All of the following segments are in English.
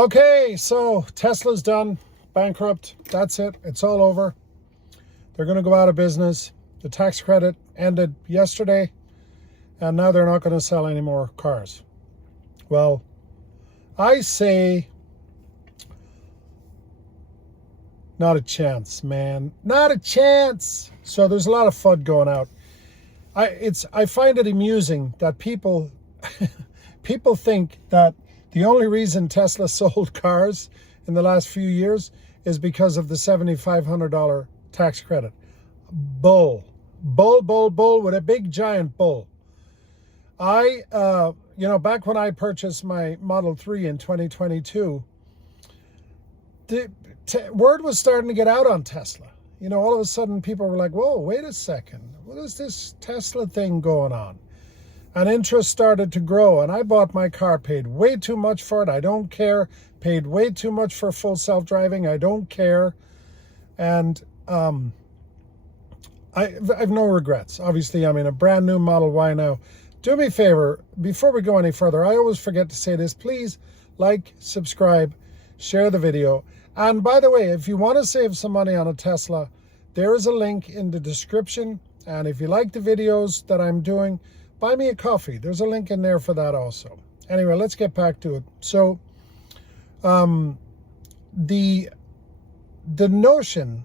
Okay, so Tesla's done, bankrupt. That's it. It's all over. They're going to go out of business. The tax credit ended yesterday, and now they're not going to sell any more cars. Well, I say not a chance, man. Not a chance. So there's a lot of FUD going out. I find it amusing that people people think that the only reason Tesla sold cars in the last few years is because of the $7,500 tax credit. Bull. Bull, bull, bull with a big giant bull. Back when I purchased my Model 3 in 2022, the word was starting to get out on Tesla. All of a sudden people were like, whoa, wait a second. What is this Tesla thing going on? And interest started to grow, and I bought my car, paid way too much for it. I don't care. Paid way too much for full self-driving. I don't care. And I have no regrets. Obviously, I'm in a brand new Model Y now. Do me a favor, before we go any further, I always forget to say this. Please like, subscribe, share the video. And by the way, if you want to save some money on a Tesla, there is a link in the description. And if you like the videos that I'm doing, buy me a coffee. There's a link in there for that also. Anyway, let's get back to it. So the notion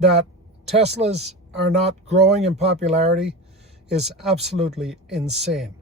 that Teslas are not growing in popularity is absolutely insane.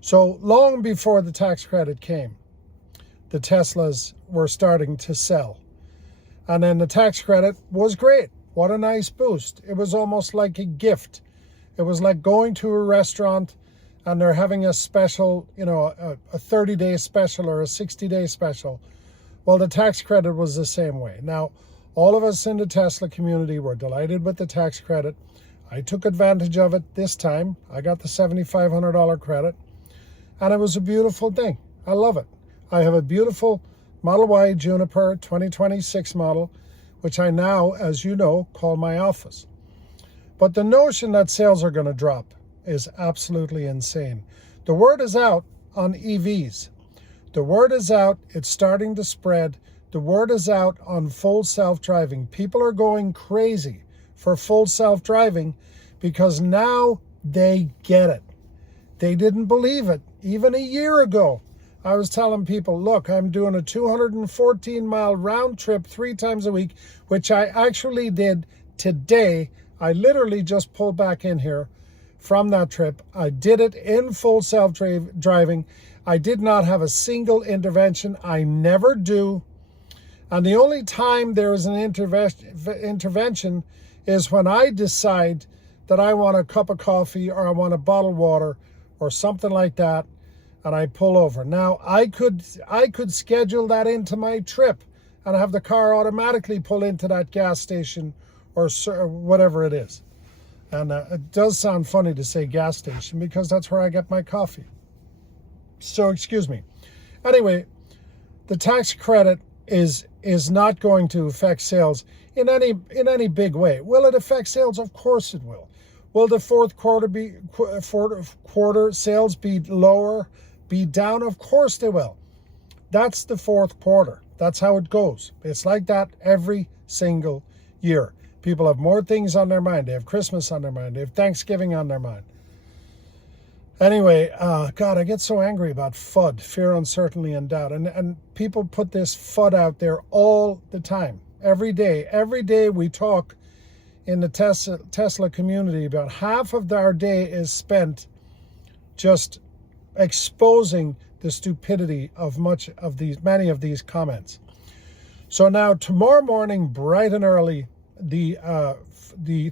So long before the tax credit came, the Teslas were starting to sell. And then the tax credit was great. What a nice boost. It was almost like a gift. It was like going to a restaurant and they're having a special, a 30-day special or a 60-day special. Well, the tax credit was the same way. Now, all of us in the Tesla community were delighted with the tax credit. I took advantage of it this time. I got the $7,500 credit, and it was a beautiful thing. I love it. I have a beautiful Model Y Juniper 2026 model, which I now, as you know, call my office. But the notion that sales are going to drop is absolutely insane. The word is out on EVs. The word is out. It's starting to spread. The word is out on full self-driving. People are going crazy for full self-driving because now they get it. They didn't believe it. Even a year ago, I was telling people, look, I'm doing a 214-mile round trip 3 times a week, which I actually did today. I literally just pulled back in here from that trip. I did it in full self-driving. I did not have a single intervention. I never do. And the only time there is an intervention is when I decide that I want a cup of coffee or I want a bottle of water or something like that, and I pull over. Now, I could schedule that into my trip and have the car automatically pull into that gas station or whatever it is. And it does sound funny to say gas station because that's where I get my coffee. So, excuse me. Anyway, the tax credit is not going to affect sales in any big way. Will it affect sales? Of course it will. Will the fourth quarter sales be lower, be down? Of course they will. That's the fourth quarter. That's how it goes. It's like that every single year. People have more things on their mind. They have Christmas on their mind. They have Thanksgiving on their mind. Anyway, God, I get so angry about FUD, fear, uncertainty, and doubt. And people put this FUD out there all the time. Every day we talk in the Tesla community about half of our day is spent just exposing the stupidity of many of these comments. So now tomorrow morning, bright and early, the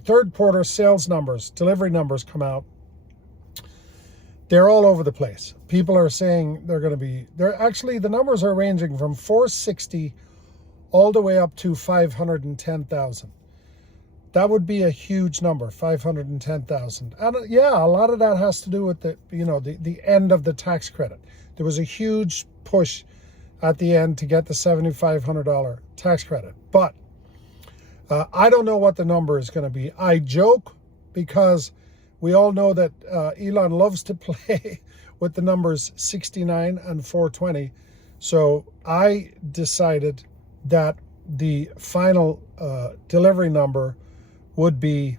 third quarter sales numbers, delivery numbers come out. They're all over the place. People are saying the numbers are ranging from 460 all the way up to 510,000. That would be a huge number, 510,000. And yeah, a lot of that has to do with the end of the tax credit. There was a huge push at the end to get the $7,500 tax credit. But I don't know what the number is going to be. I joke because we all know that Elon loves to play with the numbers 69 and 420. So I decided that the final delivery number would be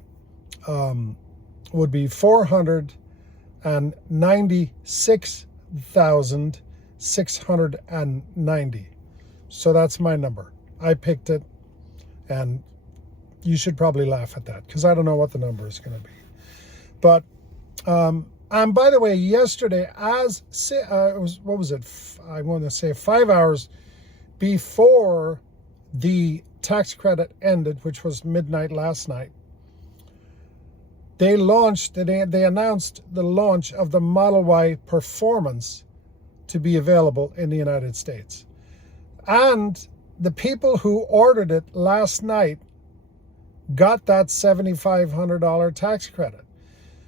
496,690. So that's my number. I picked it, and you should probably laugh at that because I don't know what the number is going to be. But and by the way, yesterday, it was, what was it? I want to say 5 hours before the tax credit ended, which was midnight last night, they announced the launch of the Model Y Performance to be available in the United States. And the people who ordered it last night got that $7,500 tax credit.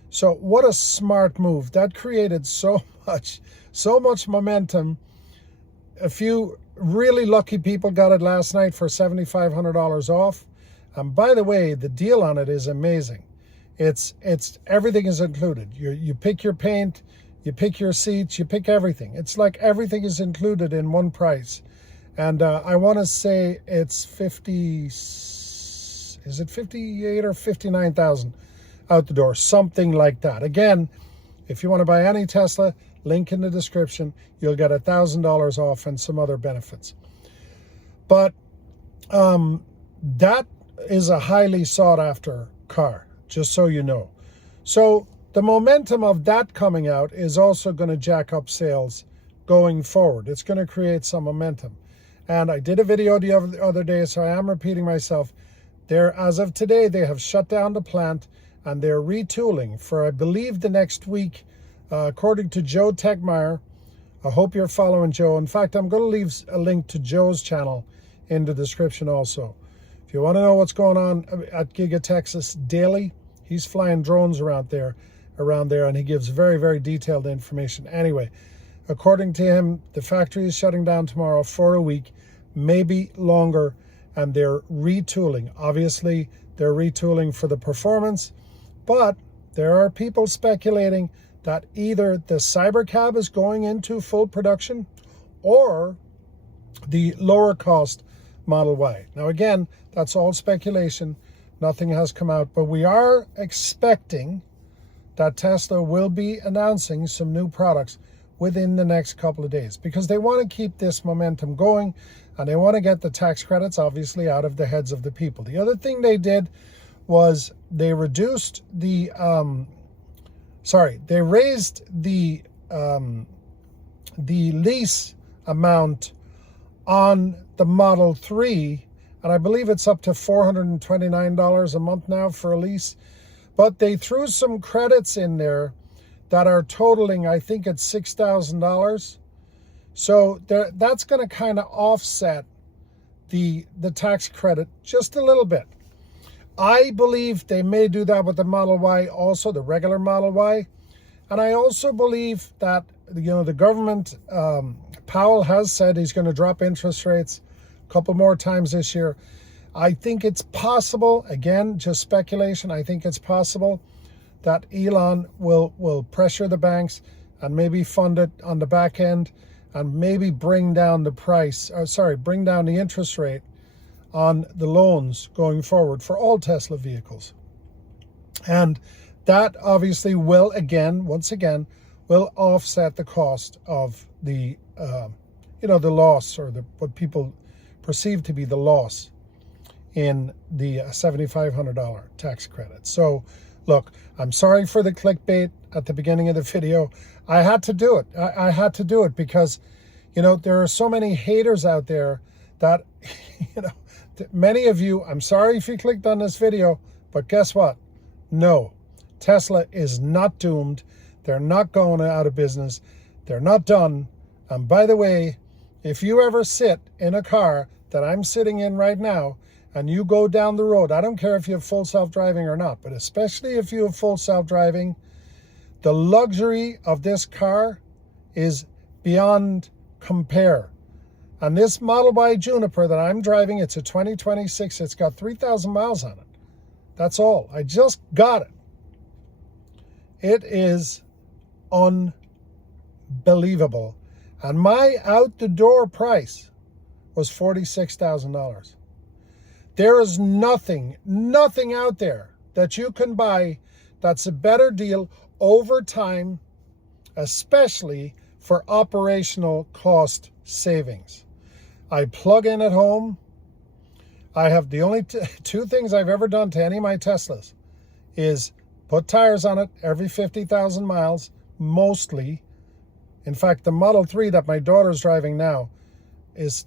So what a smart move. That created so much momentum. A few really lucky people got it last night for $7,500 off. And by the way, the deal on it is amazing. It's everything is included. You pick your paint, you pick your seats, you pick everything. It's like everything is included in one price. And I want to say it's 58 or 59,000 out the door, something like that. Again, if you want to buy any Tesla, link in the description. You'll get $1,000 off and some other benefits. But that is a highly sought after car, just so you know. So the momentum of that coming out is also going to jack up sales going forward. It's going to create some momentum. And I did a video the other day, so I am repeating myself. As of today, they have shut down the plant and they're retooling for, I believe, the next week, according to Joe Tegtmeyer. I hope you're following Joe. In fact, I'm going to leave a link to Joe's channel in the description also. If you want to know what's going on at Giga Texas daily, he's flying drones around there, and he gives very, very detailed information. Anyway, according to him, the factory is shutting down tomorrow for a week, maybe longer, and they're retooling. Obviously, they're retooling for the Performance, but there are people speculating that either the Cybercab is going into full production or the lower cost Model Y. Now again, that's all speculation. Nothing has come out, but we are expecting that Tesla will be announcing some new products within the next couple of days because they want to keep this momentum going and they want to get the tax credits obviously out of the heads of the people. The other thing they did was they reduced the they raised the lease amount on the Model 3, and I believe it's up to $429 a month now for a lease. But they threw some credits in there that are totaling, I think it's $6,000. So that's going to kind of offset the tax credit just a little bit. I believe they may do that with the Model Y also, the regular Model Y. And I also believe that, the government, Powell has said he's going to drop interest rates a couple more times this year. I think it's possible, again, just speculation, I think it's possible that Elon will pressure the banks and maybe fund it on the back end and maybe bring down the interest rate on the loans going forward for all Tesla vehicles. And that obviously will, once again, will offset the cost of the, the loss, or what people perceive to be the loss in the $7,500 tax credit. So look, I'm sorry for the clickbait at the beginning of the video. I had to do it. I had to do it because, there are so many haters out there that, many of you, I'm sorry if you clicked on this video, but guess what? No, Tesla is not doomed. They're not going out of business. They're not done. And by the way, if you ever sit in a car that I'm sitting in right now and you go down the road, I don't care if you have full self-driving or not, but especially if you have full self-driving, the luxury of this car is beyond compare. And this Model Y Juniper that I'm driving, it's a 2026. It's got 3,000 miles on it. That's all. I just got it. It is unbelievable And my out-the-door price was $46,000. There is nothing out there that you can buy that's a better deal over time, especially for operational cost savings. I plug in at home. I have the only two things I've ever done to any of my Teslas is put tires on it every 50,000 miles, mostly. In fact, the Model 3 that my daughter's driving now, it's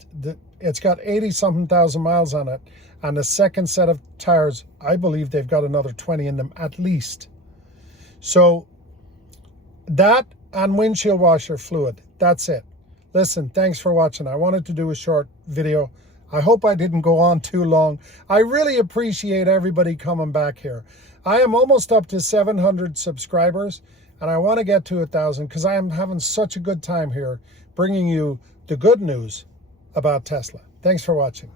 got 80-something thousand miles on it. And the second set of tires, I believe they've got another 20 in them at least. So that and windshield washer fluid, that's it. Listen, thanks for watching. I wanted to do a short video. I hope I didn't go on too long. I really appreciate everybody coming back here. I am almost up to 700 subscribers, and I want to get to 1,000 because I am having such a good time here bringing you the good news about Tesla. Thanks for watching.